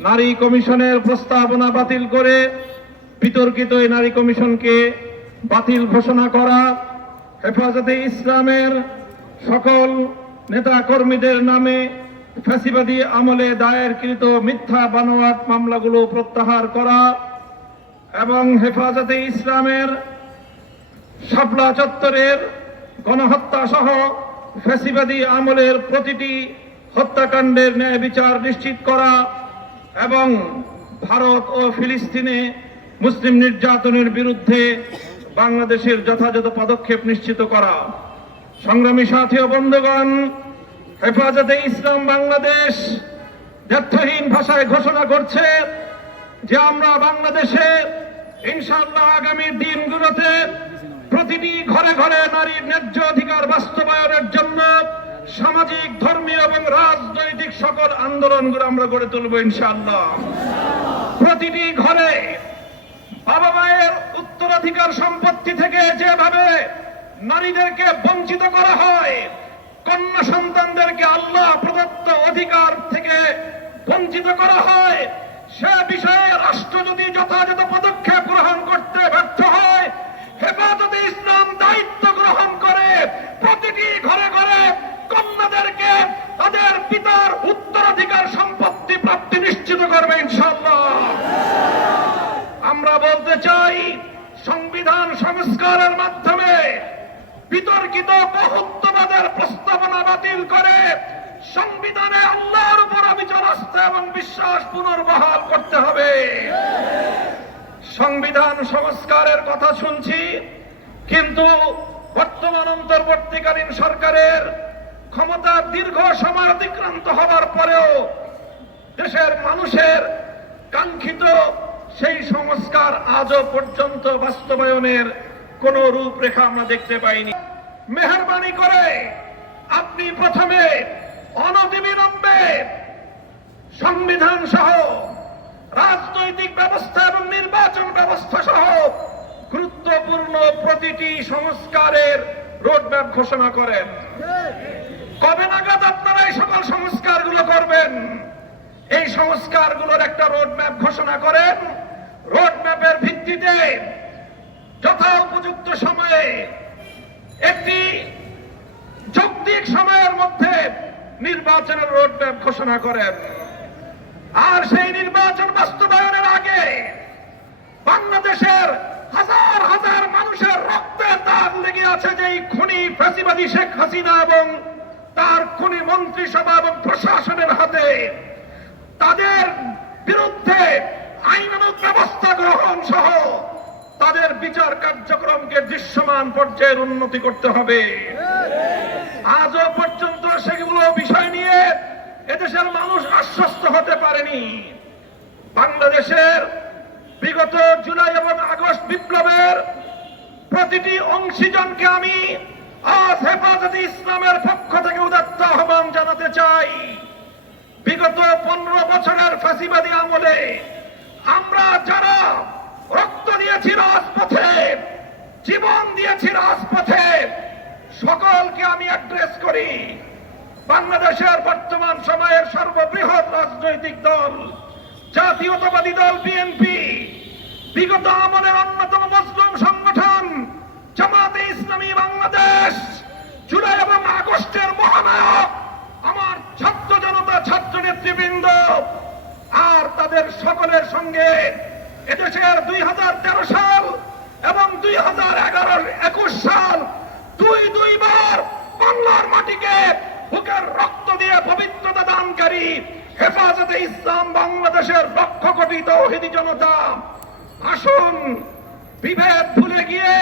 নারী কমিশনের প্রস্তাবনা বাতিল করে বিতর্কিত এই নারী কমিশনকে বাতিল ঘোষণা করা, হেফাজতে ইসলামের সকল নেতা কর্মীদের নামে ফ্যাসিবাদী আমলে দায়েরকৃত মিথ্যা বানোয়াট মামলাগুলো প্রত্যাহার করা এবং হেফাজতে ইসলামের শাপলা চত্বরের গণহত্যা সহ ফ্যাসিবাদী আমলের প্রতিটি হত্যাকাণ্ডের ন্যায় বিচার নিশ্চিত করা এবং ভারত ও ফিলিস্তিনে মুসলিম নির্যাতনের বিরুদ্ধে বাংলাদেশের যথাযথ পদক্ষেপ নিশ্চিত করা। সংগ্রামী সাথী ও বন্ধুগণ, হেফাজতে ইসলাম বাংলাদেশ দ্ব্যর্থহীন ভাষায় ঘোষণা করছে যে আমরা বাংলাদেশে ইনশাআল্লাহ আগামী দিনগুলোতে প্রতিটি ঘরে ঘরে নারীর ন্যায্য অধিকার বাস্তবায়নের জন্য সামাজিক, ধর্মীয় এবং রাজনৈতিক সকল আন্দোলনগুলো আমরা গড়ে তুলব ইনশাআল্লাহ। প্রতিটি ঘরে বাবা মায়ের উত্তরাধিকার সম্পত্তি থেকে যেভাবে নারীদেরকে বঞ্চিত করা হয়, কন্যা সন্তানদেরকে আল্লাহ প্রদত্ত অধিকার থেকে বঞ্চিত করা হয়, সে বিষয়ে রাষ্ট্র চাই সংবিধান সংস্কারের মাধ্যমে বিতর্কিত বহুত্ববাদের প্রস্তাবনা বাতিল করে সংবিধানে আল্লাহর উপর অবিচল আস্থা এবং বিশ্বাস পুনর্বহাল করতে হবে। সংবিধান সংস্কারের কথা শুনছি, কিন্তু বর্তমান অন্তর্বর্তীকালীন সরকারের ক্ষমতা দীর্ঘ সময় অতিক্রান্ত হওয়ার পরেও দেশের মানুষের কাঙ্ক্ষিত সেই সংস্কার আজও পর্যন্ত বাস্তবায়নের কোন রূপরেখা আমরা দেখতে পাইনি। মেহরবানি করে আপনি প্রথমে অনতিবিলম্বে সংবিধান সহ রাজনৈতিক ব্যবস্থা এবং নির্বাচন ব্যবস্থা সহ গুরুত্বপূর্ণ প্রতিটি সংস্কারের রোডম্যাপ ঘোষণা করেন। কবে নাগাদ আপনারা এই সকল সংস্কারগুলো করবেন? এই সংস্কারগুলোর একটা রোডম্যাপ ঘোষণা করেন। রোডম্যাপের ভিত্তিতে যথা উপযুক্ত সময়ে একটি যৌক্তিক সময়ের মধ্যে নির্বাচনের রোডম্যাপ ঘোষণা করেন। আর সেই নির্বাচন বাস্তবায়নের আগে বাংলাদেশের হাজার হাজার মানুষের রক্তের দাগ লেগে আছে যে খুনি ফ্যাসিবাদী শেখ হাসিনা এবং তার খুনি মন্ত্রিসভা এবং প্রশাসনের হাতে। তাদের বিরুদ্ধে আইনানুগ ব্যবস্থা গ্রহণ সহ তাদের বিচার কার্যক্রমকে দৃশ্যমান পর্যায়ের উন্নতি করতে হবে। আজও পর্যন্ত সেগুলো বিষয় নিয়ে এদেশের মানুষ আশ্বস্ত হতে পারেনি। বাংলাদেশের বিগত জুলাই এবং আগস্ট বিপ্লবের প্রতিটি অংশীজনকে আমি আজ হেফাজতে ইসলামের পক্ষ থেকে উদাত্ত আহ্বান জানাতে চাই। বিগত পনেরো বছরের ফাঁসিবাদী আমলে আমরা যারা রক্ত দিয়েছি রাজপথে, জীবন দিয়েছি রাজপথে, সকলকে আমি অ্যাড্রেস করি। বাংলাদেশের বর্তমান সময়ের সর্ববৃহৎ রাজনৈতিক দল, জাতীয়তাবাদী দল বিএনপি বিগত আমলের অন্যতম মজলুম সংগঠন জামাতে ইসলামী বাংলাদেশ নেতৃবৃন্দ আর তাদের সকলের সঙ্গে এদেশের দুই হাজার তেরো সাল এবং দুই হাজার এগারো একুশ সাল দুই দুইবার বাংলার মাটিকে বুকের রক্ত দিয়ে পবিত্রতা দানকারী হেফাজতে ইসলাম বাংলাদেশের লক্ষ কোটি তৌহিদি জনতা। আসুন, বিভেদ ভুলে গিয়ে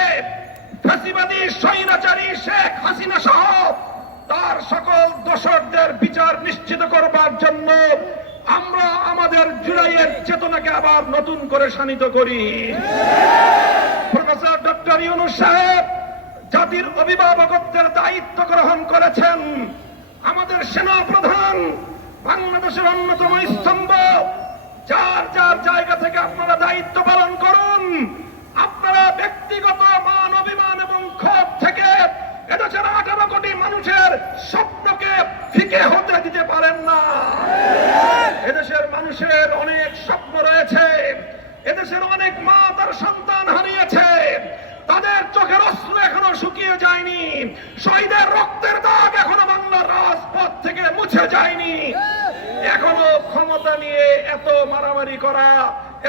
ফ্যাসিবাদী, স্বৈরাচারী শেখ হাসিনা সহ তার সকল দোষরদের বিচার নিশ্চিত করবার জন্য আমরা আমাদের জুলাইয়ের চেতনাকে আবার নতুন করে শানিত করি। প্রফেসর ডক্টর ইউনুস সাহেব জাতির অভিভাবকত্বের দায়িত্ব গ্রহণ করেছেন। আমাদের সেনা প্রধান বাংলাদেশের অন্যতম স্তম্ভ, যার যার জায়গা থেকে আপনারা দায়িত্ব পালন করুন আপনারা ব্যক্তিগত মান অভিমান এবং ক্ষোভ থেকে এদেশের আঠারো কোটি মানুষের স্বপ্নকে ফিকে হতে দিতে পারেন না এদেশের মানুষের অনেক স্বপ্ন রয়েছে। এদেশের অনেক মা তার সন্তান হারিয়েছে। তাদের চোখের অস্ত্র এখনও শুকিয়ে যায়নি। শহীদের রক্তের দাগ এখনও বাংলার রাজপথ থেকে মুছে যায়নি। এখনও ক্ষমতা নিয়ে এত মারামারি করা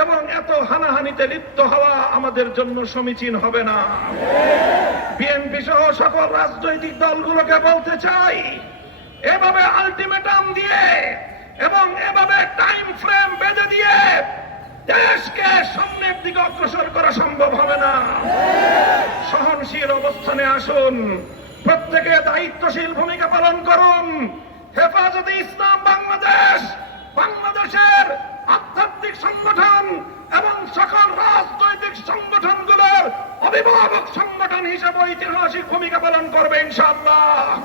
এবং এত হানাহানিতে লিপ্ত হওয়া আমাদের জন্য সমীচীন হবে না। বিএনপি সহ সকল রাজনৈতিক দলগুলোকে বলতে চাই, এভাবে আলটিমেটাম দিয়ে এবং এভাবে টাইম ফ্রেম বেঁধে দিয়ে দেশকে সামনের দিকে অগ্রসর করা সম্ভব হবে না। সহনশীল অবস্থানে আসুন, প্রত্যেকে দায়িত্বশীল ভূমিকা পালন করুন। হেফাজতে ইসলাম বাংলাদেশ, বাংলাদেশের আধ্যাত্মিক সংগঠন এবং সকল রাজনৈতিক সংগঠনগুলোর অভিভাবক সংগঠন হিসেবে ঐতিহাসিক ভূমিকা পালন করবে ইনশাআল্লাহ।